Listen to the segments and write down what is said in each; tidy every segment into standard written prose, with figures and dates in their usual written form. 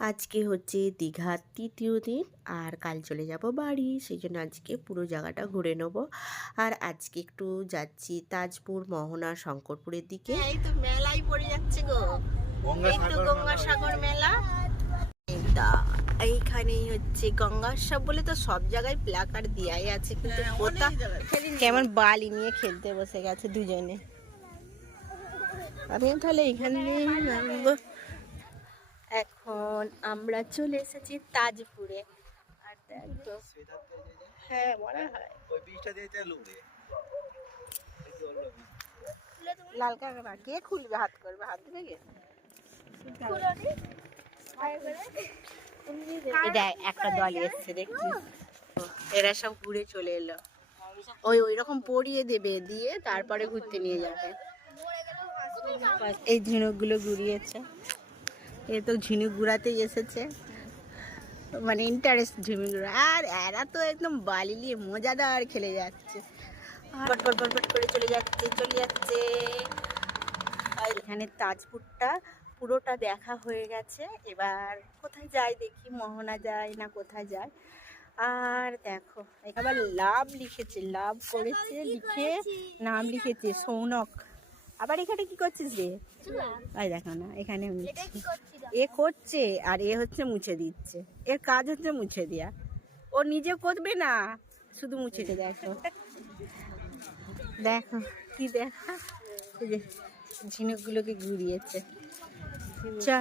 আজকে হচ্ছে দীঘার তৃতীয় দিন আর কাল চলে যাব বাড়ি, সেই জন্য আজকে পুরো জায়গাটা ঘুরে নেব। আর আজকে একটু যাচ্ছি তাজপুর, মোহনা, শঙ্করপুরের দিকে। এই তো মেলাই পড়ে যাচ্ছে গো, একটু গঙ্গাসাগর মেলা। এইখানেই হচ্ছে গঙ্গাসাগর বলে তো সব জায়গায় প্লাকার্ড দেওয়াই আছে, কিন্তু কোথা কেমন বালি নিয়ে খেলতে বসে গেছে দুজনে। আমি তাহলে এখানে নামবো। এখন আমরা চলে এসেছি তাজপুরে। আর দেখো, হ্যাঁ মনে হয় লাল কাঁকড়া কে খুলবে, হাত করবে, হাত দিবে কে? এটা একটা দল এসছে দেখছি, এরা সব ঘুরে চলে এলো। ওই রকম পরিয়ে দেবে, দিয়ে তারপরে ঘুরতে নিয়ে যাবে। এই ঝিনুকগুলো ঘুরিয়েছে, এ তো ঝিনুক ঘুরাতেই এসেছে, মানে ইন্টারেস্ট ঝিনুক ঘুরা। আর এরা তো একদম বালি নিয়ে মজাদার খেলে যাচ্ছে, পটপট পটপট করে চলে যাচ্ছে। আর এখানে তাজপুরটা পুরোটা দেখা হয়ে গেছে। এবার কোথায় যাই দেখি, মোহনা যায় না কোথায় যায়। আর দেখো এবার লাভ লিখেছে, লাভ করেছে, লিখে নাম লিখেছে সৌনক। আবার এখানে কি করছিস রে? ভাই দেখো না, এখানে এ করছে আর এ হচ্ছে মুছে দিচ্ছে। এর কাজ হচ্ছে মুছে দেওয়া, ও নিজে করবে না, শুধু মুছেতে। দেখো দেখো কি দেখা, এই যে ঝিনুকগুলোকে ঘুরিয়েছে। চা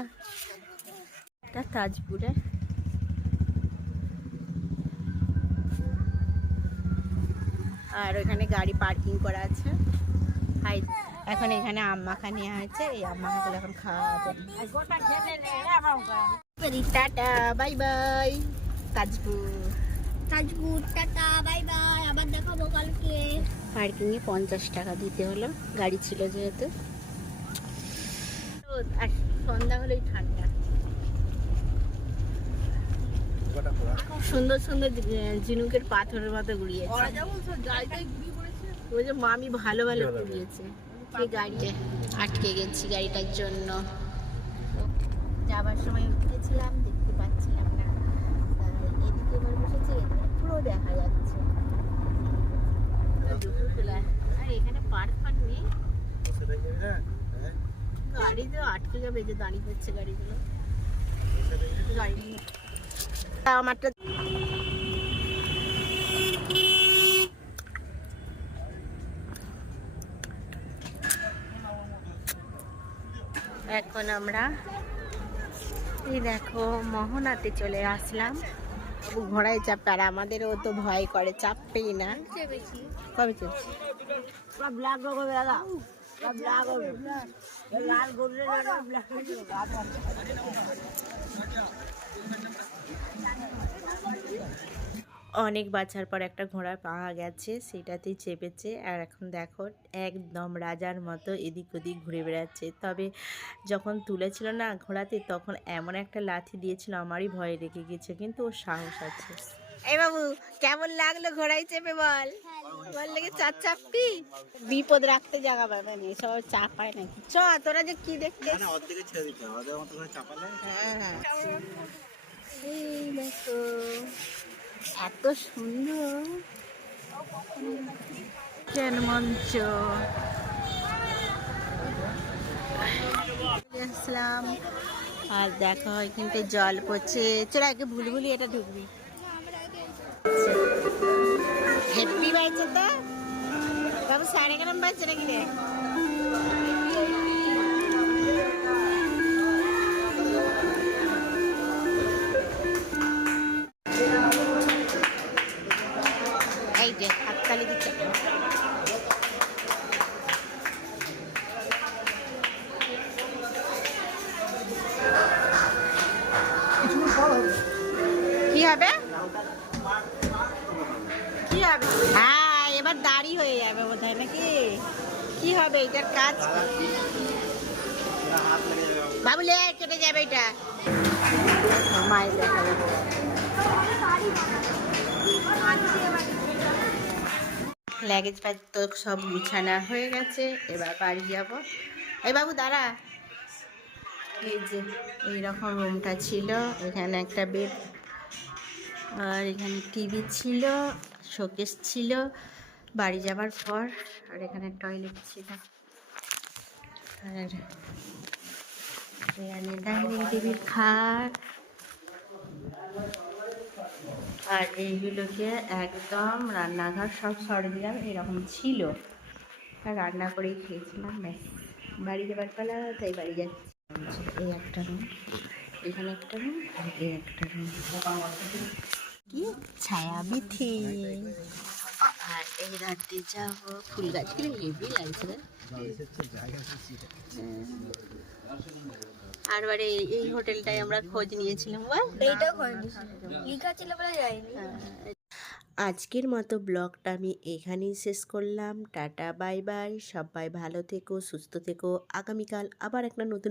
তাজপুরে আর ওখানে গাড়ি পার্কিং করা আছে। হাই, এখন এখানে আম্মাখা নেওয়া হয়েছে, এই আম্মাখাগুলো এখন খাওয়া হবে। Tata bye bye. Tajpur Tajpur tata bye bye, আবার দেখাবো কালকে। পার্কিংয়ে 50 টাকা দিতে হলো, গাড়ি ছিল যেহেতু। আর সন্ধ্যা হলেই ঠান্ডা। খুব সুন্দর সুন্দর ঝিনুকের পাথরের মতো ঘুরিয়েছে, ওই যে মামি ভালো ভালো ঘুরিয়েছে। এই গাড়িতে আটকে গেছি গাড়িটার জন্য, যাবার সময় উঠেছিলাম, দেখতে পাচ্ছিলাম না, এদিকে এবার বসেছি, পুরো দেখা যাচ্ছে দুপুরবেলা। আর এখানে পার্ক ফার্ক নেই, গাড়ি তো আটকে যাবে, যে দাঁড়িয়ে পড়ছে গাড়িগুলো। গাড়ি আমারটা এখন আমরা এই দেখো মোহনাতে চলে আসলাম। ঘোড়ায় চাপে, আর আমাদেরও তো ভয় করে, চাপবেই না। কবে চলছে অনেক বাছার পর একটা ঘোড়া পাওয়া গেছে, সেটাতেই চেপেছে। আর এখন দেখো একদম রাজার মতো এদিক ওদিক ঘুরে বেড়াচ্ছে। তবে যখন তুলেছিল না ঘোড়াতে, তখন এমন একটা লাথি দিয়েছিল, আমারই ভয় রেখে গেছে, কিন্তু ওর সাহস আছে। এই বাবু কেমন লাগলো ঘোড়ায় চেপে? বল বল লেগে চাপি, বিপদ রাখতে জায়গা পাবে না, সব চাপায় নাকি। চ তোরা যে কি দেখতে, হ্যাঁ এই দেখো এত সুন্দর মঞ্চ। আসলাম আর দেখো এখানটায় জল পড়ছে। চলো আগে ভুলভুলি এটা ঢুকবি, হেপি বাজছে তো বাবু, 11:30 বাজছে নাকি রে? এই যে হাততালি দিচ্ছে। কি হবে কি হবে? হ্যাঁ এবার দাড়ি হয়ে যাবে বোধ হয় নাকি, কি হবে এটার কাজ? বাবু লে কেটে যাবে এটা, মাই দেখা যাবে। লাগেজ ব্যাগ তো সব গুছানো হয়ে গেছে, এবার বাড়ি যাব। এই বাবু দাঁড়া, এই যে এইরকম রুমটা ছিল, এখানে একটা বেড, আর এখানে টিভি ছিল, শোকেস ছিল বাড়ি যাবার পর, আর এখানে টয়লেট ছিল, আর এখানে ডাইনিং টেবিল, খাট, আর এইগুলোকে একদম রান্নাঘর সব সরঞ্জাম এরকম ছিল, আর রান্না করেই খেয়েছিলাম। ব্যাস বাড়ি যাবার পালা, তাই বাড়ি যাচ্ছি। এই একটা রুম, এখানে একটা রুম, আর এই একটা রুম কি ছায়াবিথি। আর এই রাতে যাবো ফুল গাছগুলো হেভি লাগছে না? আর বারে এই হোটেলটায় আমরা খোঁজ নিয়েছিলাম, বল এইটাও হয়নি, লিখা ছিল বলে যায়নি। আজকের মতো ব্লগটা আমি এখানেই শেষ করলাম। টাটা বাই বাই, সবাই ভালো থেকো, সুস্থ থেকো। আগামীকাল আবার একটা নতুন